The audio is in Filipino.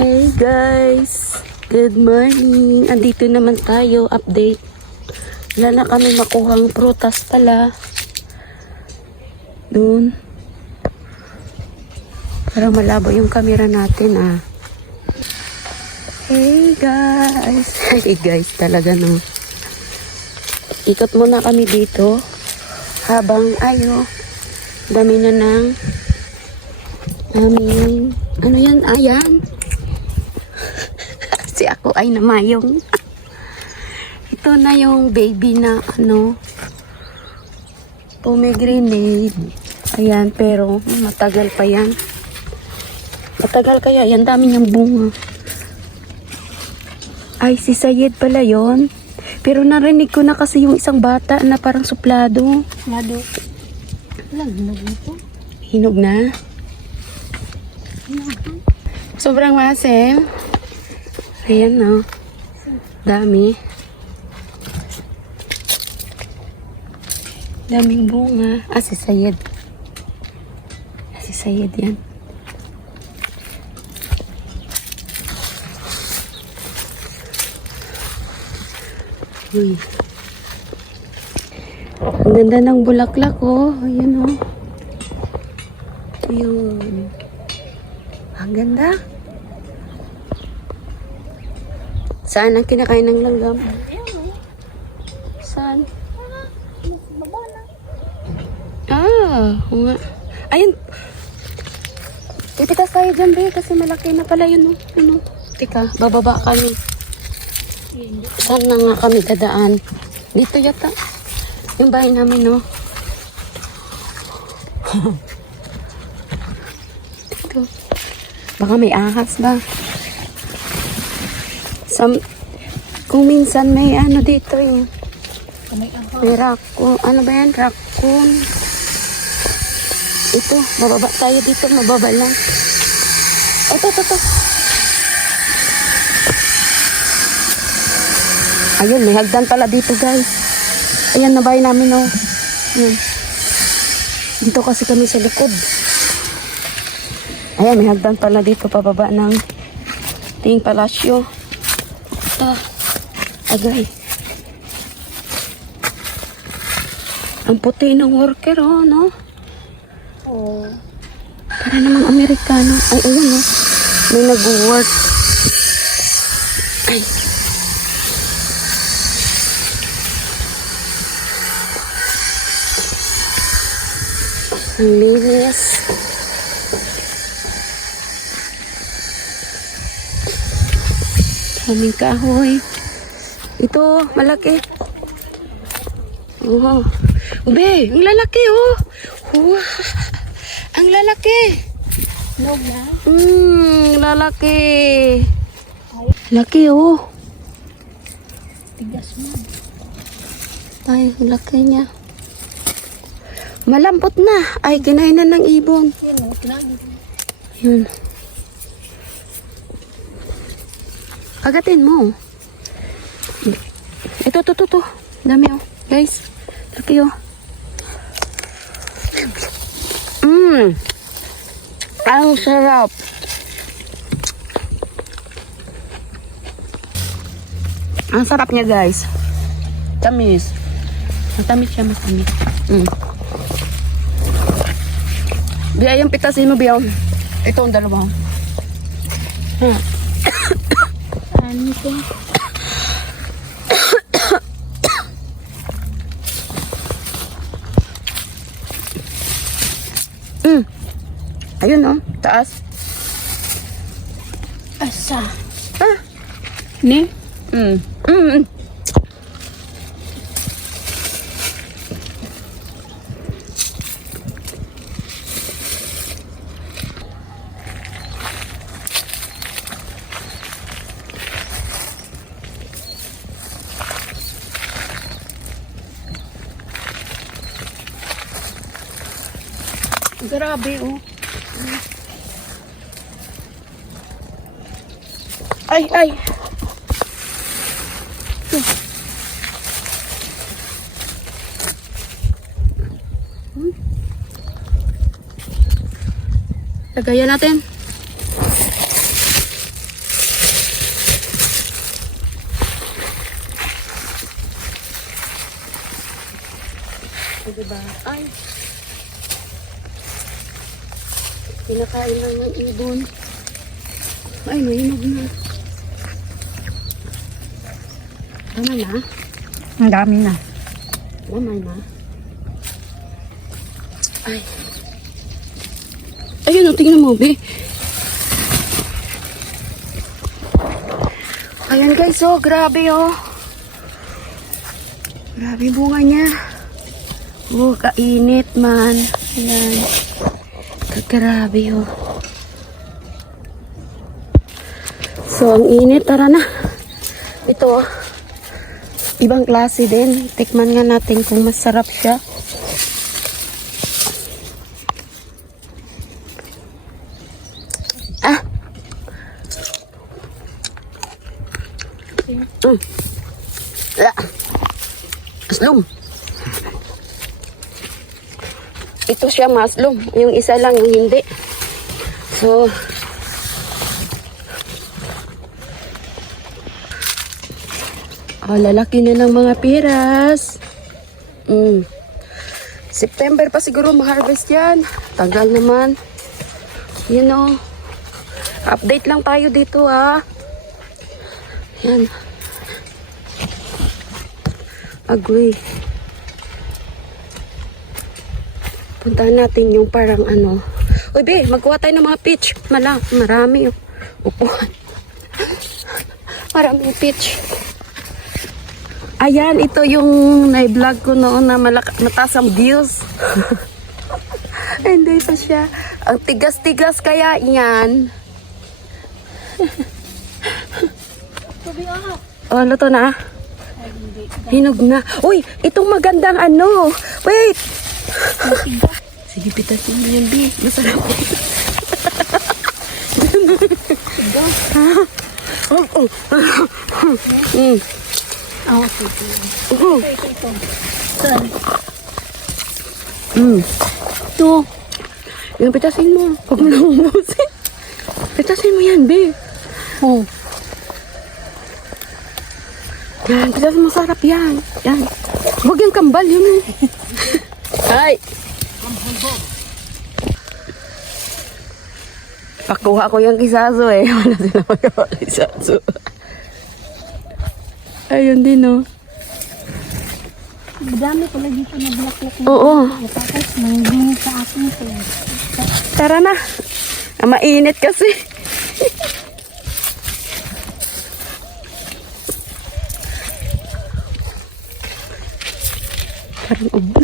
Hey guys, good morning. Andito naman tayo, update. Wala na kami makuhang prutas pala. Doon. Parang malabo yung camera natin ah. Hey guys. Hey guys talaga no. Ikot muna kami dito. Habang dami na ng aming ano yan? Ayan. Si ako ay namayong. Ito na yung baby na pomegranate. Ayan, pero matagal pa yan. Matagal kaya yan, dami niyang bunga. Ay, si Sayed pala yon. Pero narinig ko na kasi yung isang bata na parang suplado. Lado. Walang hinog nito. Hinog na. Sobrang masim. Ayan no. Dami. Daming bunga. Ah, si Sayed. Si Sayed yan. Uy. Ang ganda ng bulaklak oh. Ayan oh. Ayun. Ang ganda. Saan ang kinakain ng langgam? Saan? Ah, oo nga. Ayun. Titikas tayo dyan, be. Kasi malaki na pala yun. Tika, bababa kami. Saan na nga kami dadaan? Dito yata. Yung bahay namin, no? Dito. Baka may ahas ba? Kung minsan may dito eh. May raccoon. Ano ba yan? Raccoon. Ito. Bababa tayo dito. Mababa lang. Ito. Ayun. May hagdan pala dito guys. Ayan na bahay namin oh. Dito kasi kami sa likod. Ayan. May hagdan pala dito. Pababa ng ting palasyo. Agay. Ang puti ng worker, oh, no? Oh. Para namang Amerikano. Ay, ayun, oh. May nag-work. Ay. Ang linis. Kaming kahoy. Ito, malaki. Oh. Ube, ang lalaki, oh. Wow. Ang lalaki. Hinog na? Lalaki. Laki, oh. Tigas mo. Ay, ang laki niya. Malambot na. Ay, kinain na ng ibon. Yan o, kinain. Yun. Agatin mo. Ito. Dami oh. Guys. Laki oh. Ang sarap. Ang sarap niya guys. Tamis. Matamis siya, matamis. Biya yung pitasin mo, Biyaw. Ito ang dalawa. Ano ito? Ayun oh, taas. Asa? Ni? Grabe oh. Ay. Lagayan natin. Diba? Ay. Pinakain lang ng ibon. Ay, mahinog na. Tama na? Ang dami na. Tama na. Ay. Ayun, oh, tingnan mo, be. Ayan guys, oh, grabe, oh. Grabe bunga niya. Oh, kainit man. Ayan. Grabe, oh. So, ang init. Tara na. Ito, oh. Ibang klase din. Tikman nga natin kung masarap siya. Ah! Maslum. Ito siya maslum. Yung isa lang yung hindi. So, lalaki na ng mga piras. September pa siguro ma-harvest yan. Tagal naman. You know. Update lang tayo dito, ha. Yan. Agree. Puntahan natin yung parang ano. Uy, be, magkuha tayo ng mga peach. Marami yung upuan. Maraming peach. Ayan, ito yung na-vlog ko noon na mataas ang views. Hindi pa siya. Ang tigas-tigas kaya yan. Oh, luto na. Hinog na. Uy, itong magandang ano. Wait. Sige, pitasin mo yan, B. Masarap. Ito. Saan? Ito. Yung pitasin mo. Huwag mo lang umusin. Pitasin mo yan, B. Oh. Yan, pitasin mo. Sarap yan. Yan. Huwag yung kambal yun. Ay. Pakuha ko yung kisaso eh. Wala sila magawa kisaso. Ayun din, oh. Dami ko lagi ito na black-black. Oo. Tapos nanggini sa akin ito. Tara na. Mainit kasi. Parang ubo na.